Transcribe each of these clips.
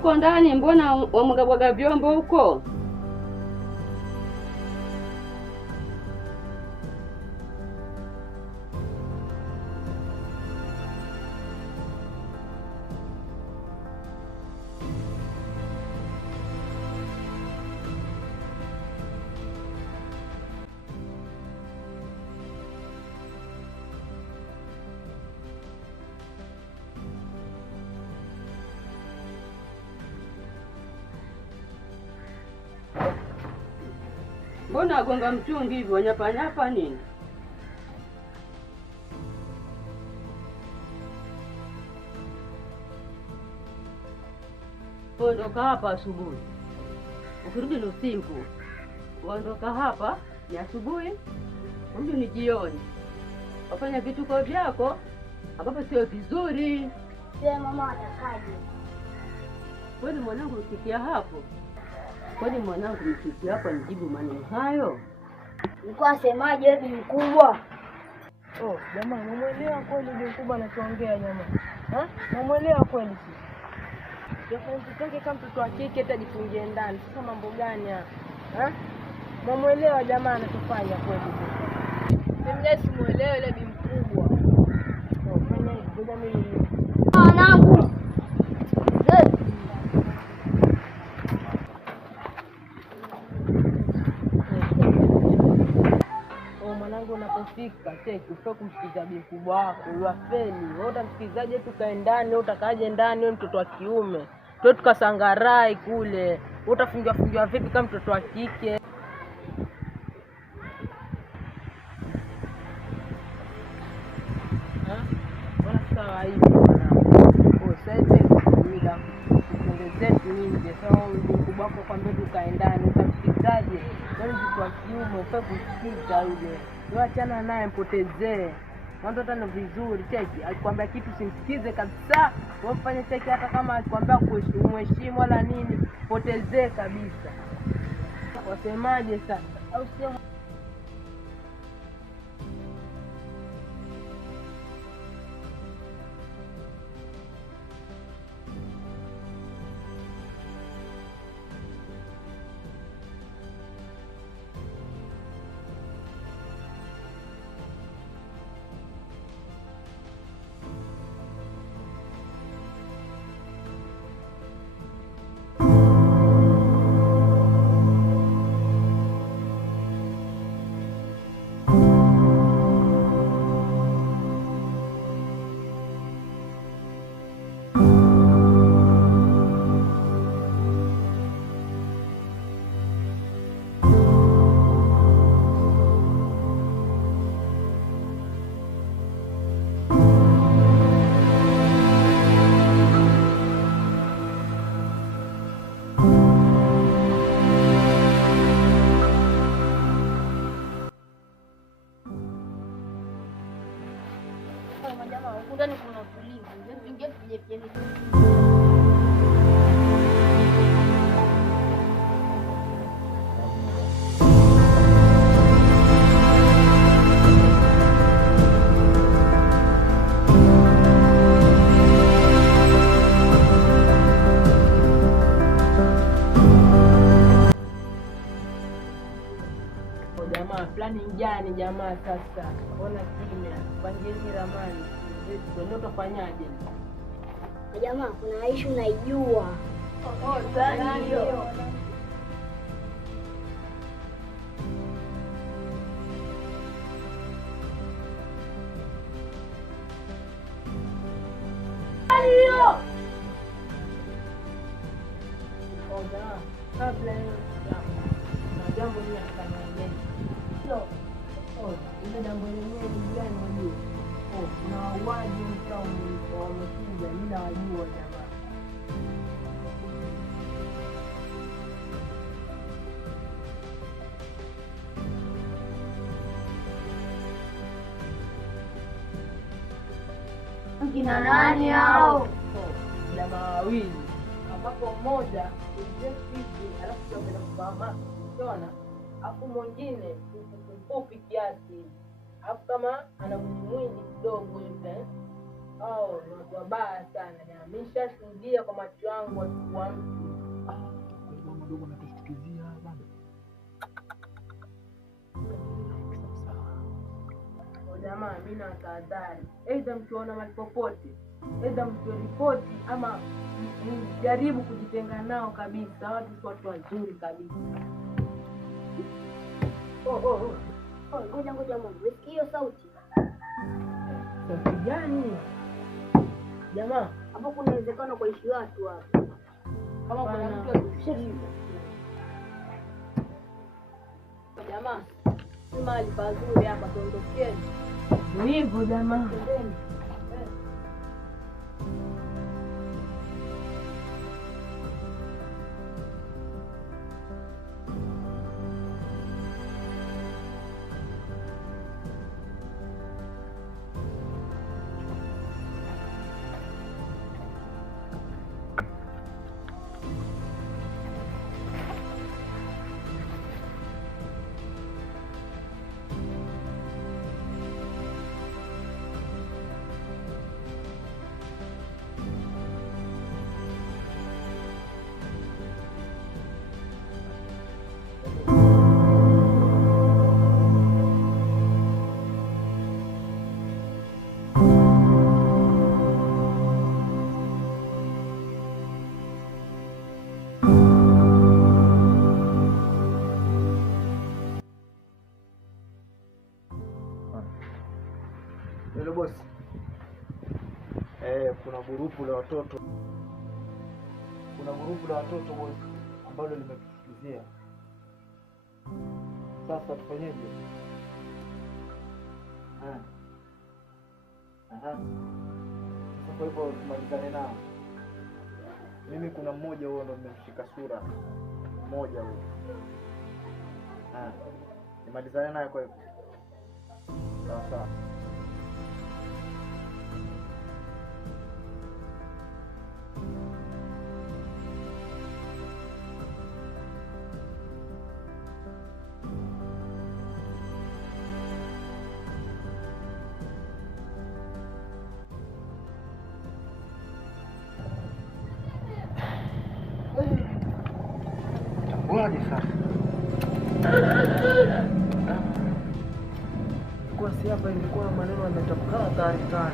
yuko ndani, mbona wamwagabwaga vyombo huko? Mbona agonga mtungi hivyo, nyapa nini? Ondoka hapa asubuhi, ukirudi ni usiku. Ondoka hapa ni asubuhi, urudi ni jioni. Wafanya vituko vyako ambapo sio vizuri. Mama atakaje? Kwani mwanangu usikia hapo? Kwani mwanangu msikia hapa nijibu maneno hayo? Nilikuwa semaje wewe mkubwa? Jamaa, umeelewa kweli bibi mkubwa anachoongea jamaa? Umeelewa kweli sisi? Tutoke kama mtoto wa kike atajifungie ndani. Sasa mambo gani haya? Umeelewa jamaa anatufanya kweli? Mimi simuelewi ile bibi mkubwa. Fanya hivi, ngoja mimi. Mwanangu. Mwanangu unapofika cheki usio kumsikiza bibi mkubwa wako, uwafeli. Wewe utamsikizaje? Tukae ndani, wewe utakaje ndani? Wewe mtoto wa kiume. Tuwe tukasangarai kule. Utafungiwa vipi kama mtoto wa kike? Bwana sawa hivi mwanangu. Sasa bila kuongezea nini? Sasa bibi mkubwa wako kwambia tukae ndani, utamsikizaje? Wewe mtoto wa kiume ufai kusikiza yule. Wewe achana naye, mpotezee. Mwanzo tena vizuri cheki. Akikwambia kitu simsikize kabisa. Wewe fanya cheki hata kama akikwambia kuheshimu wala nini, potezee kabisa. Wasemaje sasa? Au sio? Jamaa, huko ndani kuna utulivu. Ndio tuingie tuje. Jamaa fulani njani jamaa sasa. Ona kimya. Pangieni ramani. Ndio utafanyaje? Jamaa, kuna issue naijua. Sana hiyo. Kabla na jambo hili atakaniambia. Ile jambo lenyewe ni gani unajua? Na wauaji mtao wamekuja, mimi nawajua jamaa. Kina nani hao? Jamaa wawili. Ambapo mmoja hivi alafu tunaenda kufahamu, unaona? Alafu mwingine mfupi kiasi. Alafu kama ana mwili kidogo yule. hao ni watu wabaya sana jamani. Nimeshashuhudia kwa macho yangu watu wa mtu. Kwa mdogo natushtukizia bana. Jamaa, mimi na tahadhari. Aidha mkiona mahali popote, aidha mkiripoti ama mjaribu kujitenga nao kabisa. Watu wazuri kabisa. Ngoja mama, umesikia hiyo sauti? Sauti gani? Jamaa, Hapo kuna uwezekano kwa ishi watu hapo. Kama kuna mtu akishika. Jamaa, si mahali pazuri hapa, tuondokeni. ndio hivyo jamaa. Twendeni. Hello boss. Kuna grupu la watoto. Kuna grupu la watoto boss ambalo limetusikizia. Sasa tufanyeje? Sasa kwa hivyo tumalizane nao. Mimi kuna mmoja huo ndo nimeshika sura. Mmoja huo. Nimalizane naye kwa hivyo. Sawa. Waje sasa. Kwa si hapa ilikuwa maneno yametapakaa taarifa.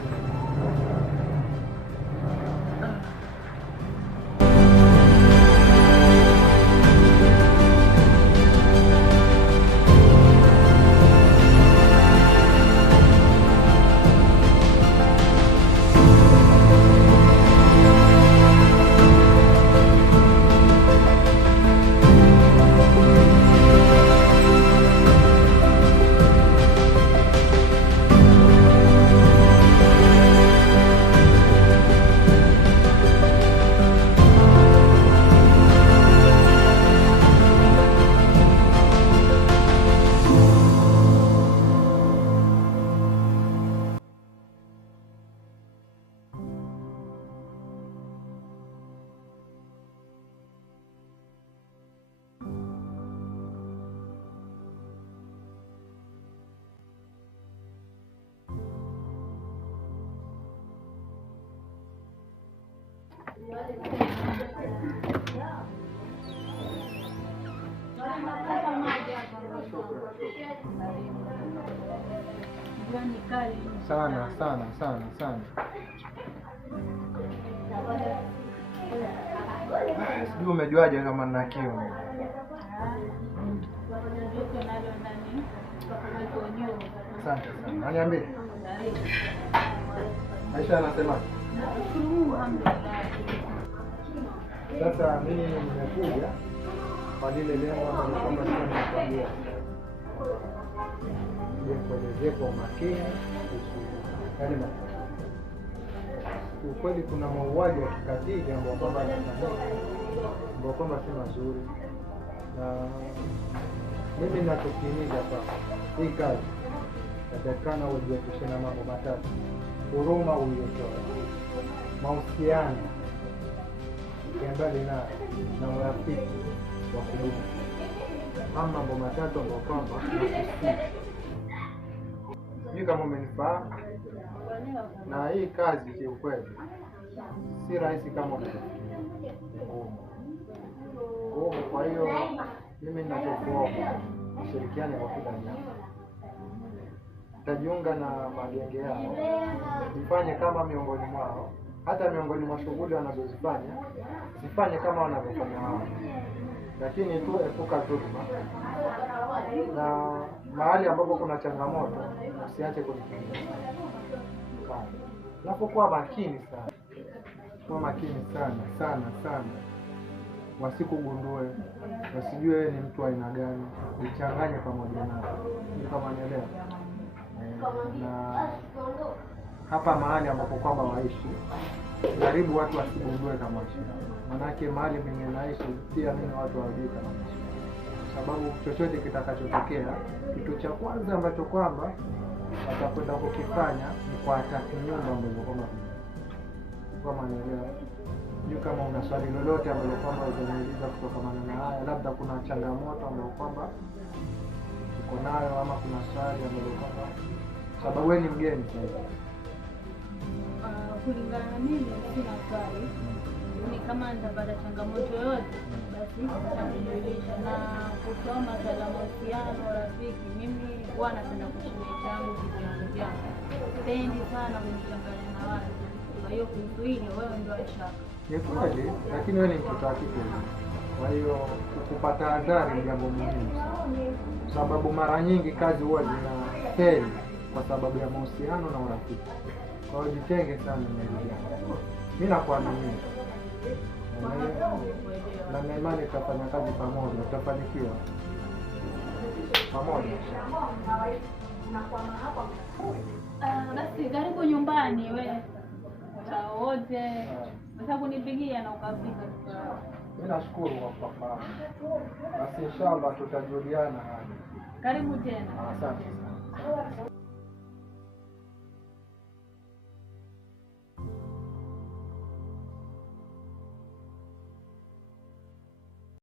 Sana. Sijui umejuaje kama nina kiu. Asante sana. Niambie. Aisha anasema. Sasa mimi nimekuja kwa lile lengo ambalo kwamba tunakwambia. Kuelezea kwa makini kuhusu ukweli kuna mauaji ya kikatili ambayo kwamba yanafanyika, ambayo kwamba si mazuri, na mimi ninachokihimiza kwamba hii kazi inatakikana ujiepushe na mambo matatu: huruma uiotoe, mahusiano ukiambali na urafiki wa kudumu. Mambo matatu ambayo kwamba nakusihi. Sijui kama umenifahamu. na hii kazi kiukweli si rahisi kama unavyofikiria, ngumu. Kwa hiyo mimi ninachokuomba ushirikiane kwa kila jambo. Tajiunga na magenge yao, zifanye kama miongoni mwao, hata miongoni mwa shughuli wanazozifanya zifanye kama wanavyofanya wao, lakini tu epuka dhuluma, na mahali ambapo kuna changamoto usiache kulikimbia. Unapokuwa makini sana, kuwa makini sana, wasikugundue, wasijue wewe ni mtu wa aina gani, uchanganye pamoja nao, kama nielewa. Na hapa mahali ambapo kwamba waishi, karibu watu wasigundue kama waishi, manake mahali mimi naishi pia mimi watu hawajui kama waishi, sababu chochote kitakachotokea, kitu cha kwanza ambacho kwamba watakwenda kukifanya ni kuataki nyumba ambazo kama nielewa. Juu kama una swali lolote ambalo kwamba utaniuliza kutokana na haya, labda kuna changamoto ambayo kwamba uko nayo, ama kuna swali ambalo kwamba sababu wewe ni mgeni sasa. Kulingana na mimi sina swali. Ni kama nitapata changamoto yoyote basi nitakujulisha. Na kusoma swala mahusiano rafiki, mimi huwa napenda kushiriki yangu vitu vyangu. Sipendi sana kunichanganya na watu. Kwa hiyo kuhusu hili wewe ndio Aisha. Ni kweli, lakini wewe ni mtoto wa kike. Kwa hiyo kupata adhari ni jambo muhimu, sababu mara nyingi kazi huwa zinafeli kwa sababu ya mahusiano na urafiki. Kwa hiyo jitenge sana na hilo. Mimi nakuamini. Na naimani tutafanya kazi pamoja, tutafanikiwa pamoja. Basi karibu nyumbani wewe. Wote sasa kunipigia na ukafika. Mimi nashukuru kwa kufahamu. Basi inshallah tutajuliana hadi. Karibu tena. Asante sana.